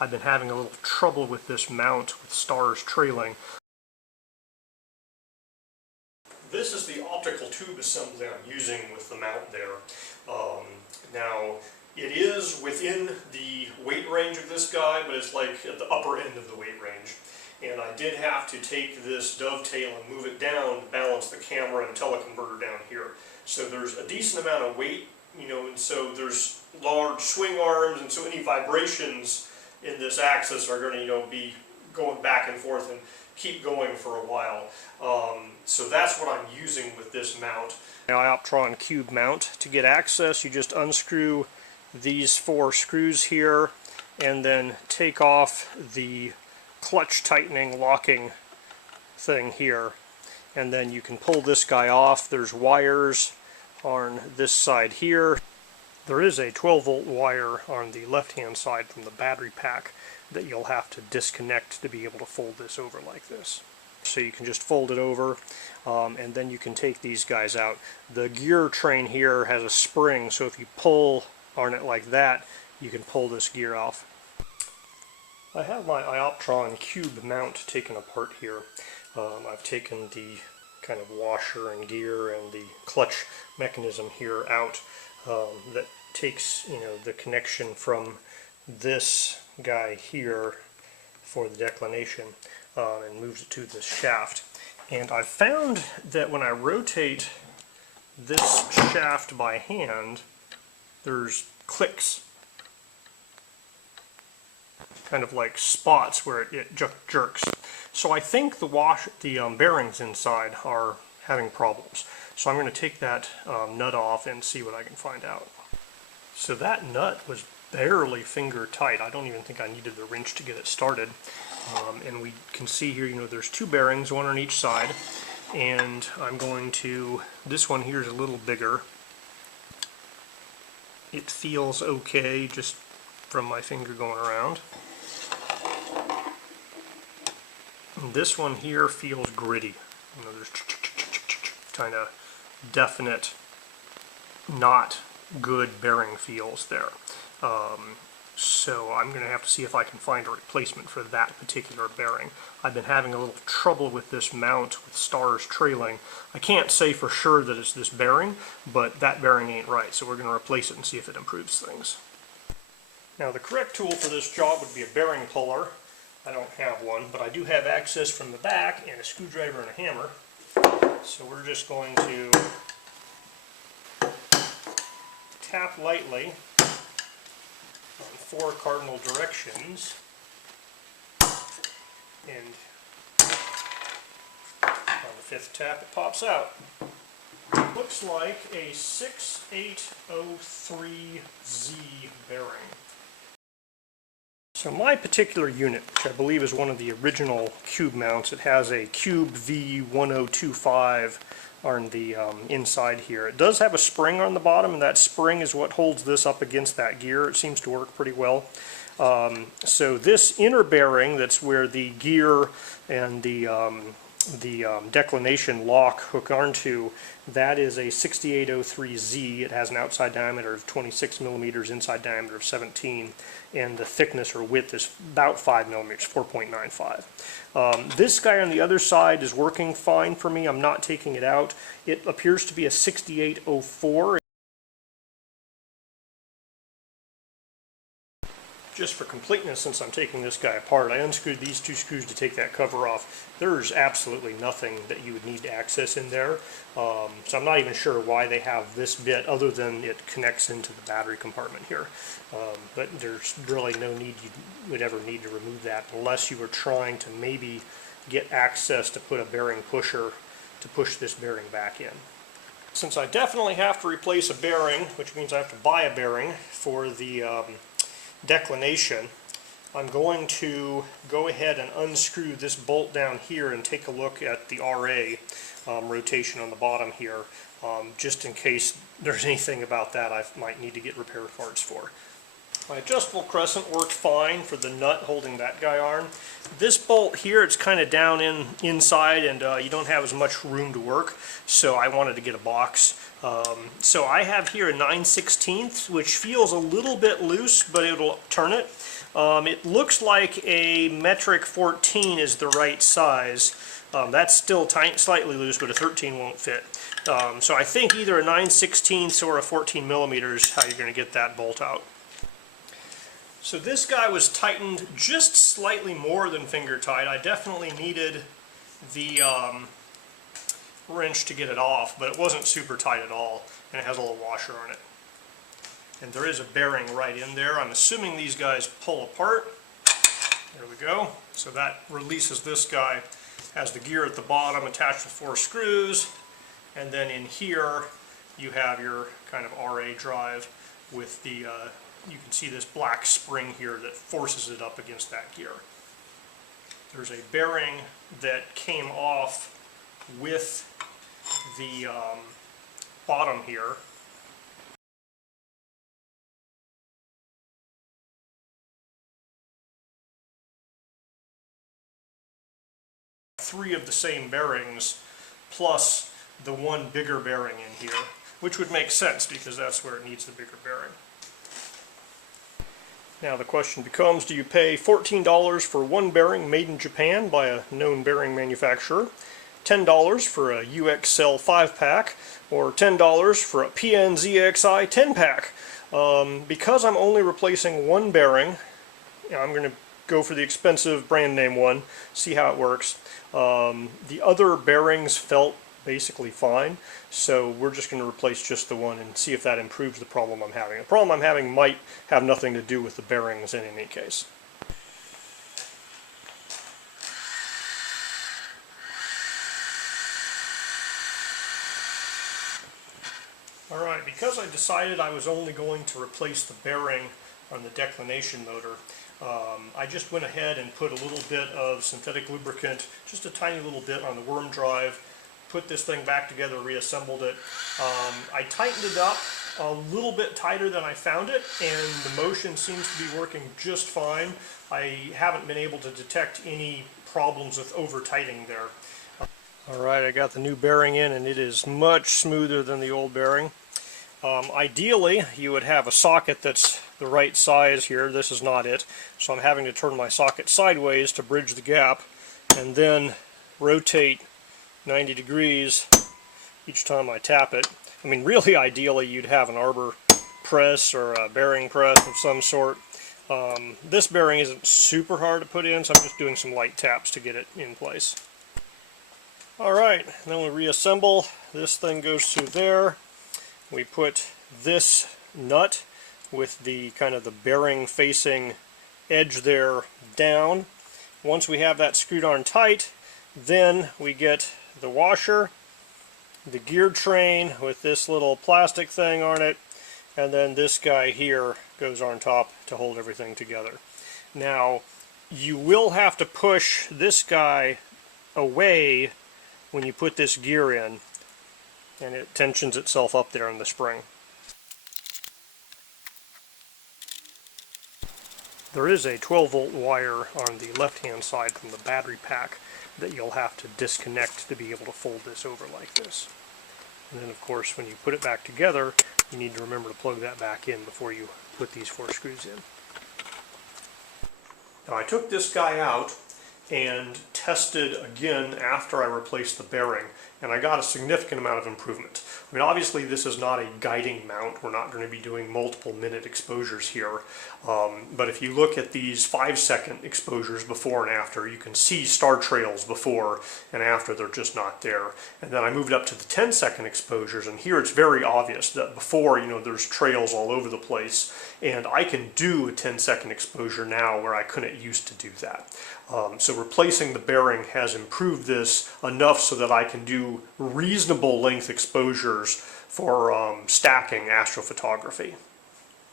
I've been having a little trouble with this mount with stars trailing. This is the optical tube assembly I'm using with the mount there. Now, it is within the weight range of this guy, but it's like at the upper end of the weight range. And I did have to take this dovetail and move it down to balance the camera and teleconverter down here. So there's a decent amount of weight, you know, and so there's large swing arms, and so any vibrations in this axis are going to, you know, be going back and forth and keep going for a while. So that's what I'm using with this mount. The iOptron cube mount. To get access, you just unscrew these 4 screws here and then take off the clutch tightening locking thing here, and then you can pull this guy off. There's wires on this side here. There is a 12-volt wire on the left-hand side from the battery pack that you'll have to disconnect to be able to fold this over like this. So you can just fold it over, and then you can take these guys out. The gear train here has a spring, so if you pull on it like that, you can pull this gear off. I have my iOptron cube mount taken apart here. I've taken the kind of washer and gear and the clutch mechanism here out that takes, you know, the connection from this guy here for the declination and moves it to this shaft. And I've found that when I rotate this shaft by hand, there's clicks, kind of like spots where it jerks. So I think the bearings inside are having problems. So I'm going to take that nut off and see what I can find out. So that nut was barely finger tight. I don't even think I needed the wrench to get it started. And we can see here, you know, there's 2 bearings, one on each side. And I'm going to, this one here is a little bigger. It feels okay just from my finger going around. And this one here feels gritty. You know, there's kind of definite, not good bearing feels there. So I'm going to have to see if I can find a replacement for that particular bearing. I've been having a little trouble with this mount with stars trailing. I can't say for sure that it's this bearing, but that bearing ain't right, so we're going to replace it and see if it improves things. Now the correct tool for this job would be a bearing puller. I don't have one, but I do have access from the back and a screwdriver and a hammer. So we're just going to tap lightly on 4 cardinal directions, and on the 5th tap it pops out. Looks like a 6803Z bearing. So my particular unit, which I believe is one of the original cube mounts, it has a Cube V1025 on the inside here. It does have a spring on the bottom, and that spring is what holds this up against that gear. It seems to work pretty well. So this inner bearing, that's where the gear and the declination lock hook onto, that is a 6803Z. It has an outside diameter of 26 millimeters, inside diameter of 17, and the thickness or width is about 5 millimeters, 4.95. This guy on the other side is working fine for me. I'm not taking it out. It appears to be a 6804. Just for completeness, since I'm taking this guy apart, I unscrewed these 2 screws to take that cover off. There's absolutely nothing that you would need to access in there. So I'm not even sure why they have this bit other than it connects into the battery compartment here. But there's really no need you would ever need to remove that unless you were trying to maybe get access to put a bearing pusher to push this bearing back in. Since I definitely have to replace a bearing, which means I have to buy a bearing for the declination, I'm going to go ahead and unscrew this bolt down here and take a look at the RA rotation on the bottom here, just in case there's anything about that I might need to get repair parts for. My adjustable crescent worked fine for the nut holding that guy on. This bolt here, it's kind of down inside, and you don't have as much room to work, so I wanted to get a box. So I have here a 9/16, which feels a little bit loose, but it'll turn it. It looks like a metric 14 is the right size. That's still slightly loose, but a 13 won't fit. So I think either a 9/16 or a 14 millimeters is how you're going to get that bolt out. So this guy was tightened just slightly more than finger tight. I definitely needed the wrench to get it off, but it wasn't super tight at all, and it has a little washer on it. And there is a bearing right in there. I'm assuming these guys pull apart. There we go. So that releases this guy. Has the gear at the bottom attached with 4 screws, and then in here you have your kind of RA drive with the you can see this black spring here that forces it up against that gear. There's a bearing that came off with the bottom here. Three of the same bearings plus the one bigger bearing in here, which would make sense because that's where it needs the bigger bearing. Now the question becomes, do you pay $14 for one bearing made in Japan by a known bearing manufacturer, $10 for a UXL 5-pack, or $10 for a PNZXI 10-pack? Because I'm only replacing one bearing, I'm going to go for the expensive brand name one, see how it works. The other bearings felt basically fine, so we're just going to replace just the one and see if that improves the problem I'm having. The problem I'm having might have nothing to do with the bearings in any case. Alright, because I decided I was only going to replace the bearing on the declination motor, I just went ahead and put a little bit of synthetic lubricant, just a tiny little bit on the worm drive, put this thing back together, reassembled it. I tightened it up a little bit tighter than I found it, and the motion seems to be working just fine. I haven't been able to detect any problems with over-tightening there. Alright, I got the new bearing in, and it is much smoother than the old bearing. Ideally, you would have a socket that's the right size here. This is not it, so I'm having to turn my socket sideways to bridge the gap, and then rotate 90 degrees each time I tap it. I mean, really ideally you'd have an arbor press or a bearing press of some sort. This bearing isn't super hard to put in, so I'm just doing some light taps to get it in place. Alright, then we reassemble. This thing goes through there. We put this nut with the kind of the bearing facing edge there down. Once we have that screwed on tight, then we get the washer, the gear train with this little plastic thing on it, and then this guy here goes on top to hold everything together. Now, you will have to push this guy away when you put this gear in, and it tensions itself up there in the spring. There is a 12-volt wire on the left-hand side from the battery pack that you'll have to disconnect to be able to fold this over like this. And then of course when you put it back together, you need to remember to plug that back in before you put these 4 screws in. Now I took this guy out and tested again after I replaced the bearing, and I got a significant amount of improvement. I mean, obviously this is not a guiding mount. We're not going to be doing multiple minute exposures here, but if you look at these 5-second exposures before and after, you can see star trails before and after. They're just not there. And then I moved up to the 10-second exposures, and here it's very obvious that before, you know, there's trails all over the place, and I can do a 10-second exposure now where I couldn't used to do that. So replacing the bearing has improved this enough so that I can do reasonable length exposures for stacking astrophotography.